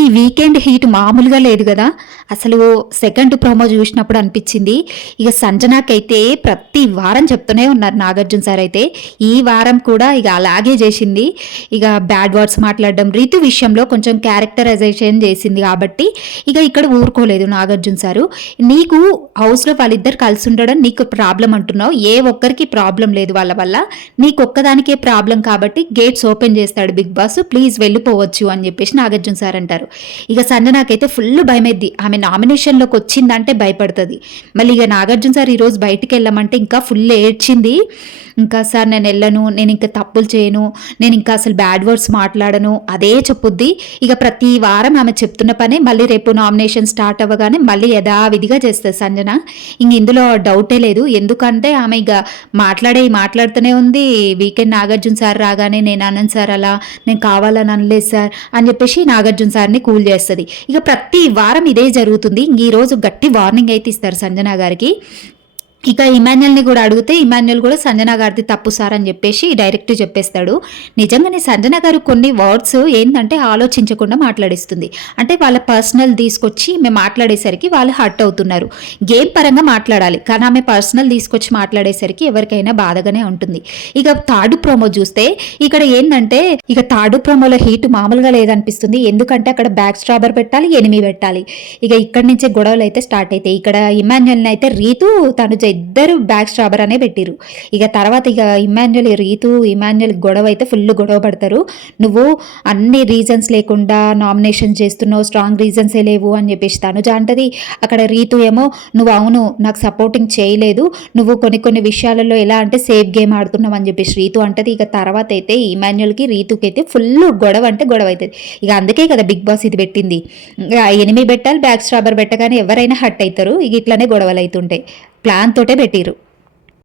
ఈ weekend heat మామూలుగా లేదు గదా! అసలు సెకండ్ ప్రోమో జూసినప్పుడు అనిపిచ్చింది. ఇగ సంజనాకైతే ప్రతి వారం చెప్తూనే ఉన్నారు నాగార్జున సార్ అయితే. ఈ వారం కూడా ఇగ అలాగే జేసింది. ఇగ బ్యాడ్ వర్డ్స్ మాట్లాడడం, రితు విషయంలో కొంచెం క్యారెక్టరైజేషన్ జేసింది గాబట్టి, ఇగ ఇక్కడ ఊరుకోలేదు నాగార్జున సారు. నీకు హౌస్‌లో వాళ్ళిద్దరు కలిసుండడం నీకు ప్రాబ్లమ్ అంటున్నావు. ఏ ఒక్కరికి ప్రాబ్లమ్ లేదు వాళ్ళ వల్ల. నీకొక్కదానికే ప్రాబ్లమ్ కాబట్టి గేట్స్ ఓపెన్ జేస్తాడు బిగ్ బాస్. ప్లీజ్ వెళ్ళిపోవచ్చు అని జెప్పేసి నాగార్జున సార్ అంటారు. ఇక సంజనాకైతే ఫుల్ భయమైద్ది. ఆమె నామినేషన్‌లోకి వచ్చిందంటే భయపడతది. మళ్ళీ ఇగ నాగార్జున సార్ ఈరోజు బయటికెళ్ళమంటే ఇంకా ఫుల్ ఏడ్చింది. ఇంకా సార్ నేనెళ్ళను, నేనింక తప్పులు చేయను, నేనింకా అసలు బ్యాడ్ వర్డ్స్ మాట్లాడను అదే చెప్పుద్ది. ఇక ప్రతి వారం ఆమె చెప్తున్న పనే మళ్ళీ రేపు నామినేషన్ స్టార్ట్ అవ్వగానే మళ్ళీ యథావిధిగా చేస్తది సంజన. ఇంక ఇందులో డౌటే లేదు. ఎందుకంటే ఆమె ఇగ మాట్లాడుతూనే ఉంది. వీకెండ్ నాగార్జున సార్ రాగానే నేను అనను సార్ అలా, నేను కావాలని అనలేదు సార్ అని చెప్పేసి నాగార్జున సార్‌ని కూల్ చేస్తది. ఇక ప్రతి వారం ఇదే జరుగుతుంది. ఈరోజు గట్టి వార్నింగ్ అయితే ఇస్తారు సంజన గారికి. ఇక ఇమాన్యుయల్‌ని కూడా అడిగితే ఇమాన్యుయల్ కూడా సంజన గారిది తప్పు సార్ అని చెప్పేసి డైరెక్ట్ చెప్పేస్తాడు. నిజంగానే సంజన గారు కొన్ని వర్డ్స్ ఏందంటే ఆలోచించకుండా మాట్లాడిస్తుంది. అంటే వాళ్ళ పర్సనల్ తీసుకొచ్చి మేము మాట్లాడేసరికి వాళ్ళు హర్ట్ అవుతున్నారు. గేమ్ పరంగా మాట్లాడాలి. కానీ ఆమె పర్సనల్ తీసుకొచ్చి మాట్లాడేసరికి ఎవరికైనా బాధగానే ఉంటుంది. ఇక థర్డ్ ప్రోమో చూస్తే ఇక్కడ ఏందంటే ఇక థర్డ్ ప్రోమోలో హీట్ మామూలుగా లేదనిపిస్తుంది. ఎందుకంటే అక్కడ బ్యాక్ స్ట్రాబర్ పెట్టాలి, ఎనిమి పెట్టాలి. ఇక ఇక్కడి నుంచే గొడవలు అయితే స్టార్ట్ అవుతాయి. ఇక్కడ ఇమాన్యుయల్‌ని అయితే రీతు తనుజ ఇద్దరు బ్యాక్ స్ట్రాబర్ అనే పెట్టిరు. ఇక తర్వాత ఇక ఇమాన్యుయల్ గొడవ అయితే ఫుల్ గొడవ పడతారు. నువ్వు అన్ని రీజన్స్ లేకుండా నామినేషన్ చేస్తున్నావు, స్ట్రాంగ్ రీజన్సే లేవు అని చెప్పేసి తనుజ అంటది. అక్కడ రీతు ఏమో నువ్వు అవును నాకు సపోర్టింగ్ చేయలేదు, నువ్వు కొన్ని విషయాలలో ఎలా అంటే సేఫ్ గేమ్ ఆడుతున్నావు అని చెప్పేసి రీతు అంటది. ఇక తర్వాత అయితే ఇమాన్యుయల్కి రీతుకి అయితే ఫుల్ గొడవ అంటే గొడవ అవుతుంది. ఇక అందుకే కదా బిగ్ బాస్ ఇది పెట్టింది. ఎనిమి పెట్టాలి, బ్యాక్ స్ట్రాబర్ పెట్టగానే ఎవరైనా హర్ట్ అవుతారు. ఇక ఇట్లానే గొడవలు అవుతుంటాయి. ప్లాన్ తోటే పెట్టిరు.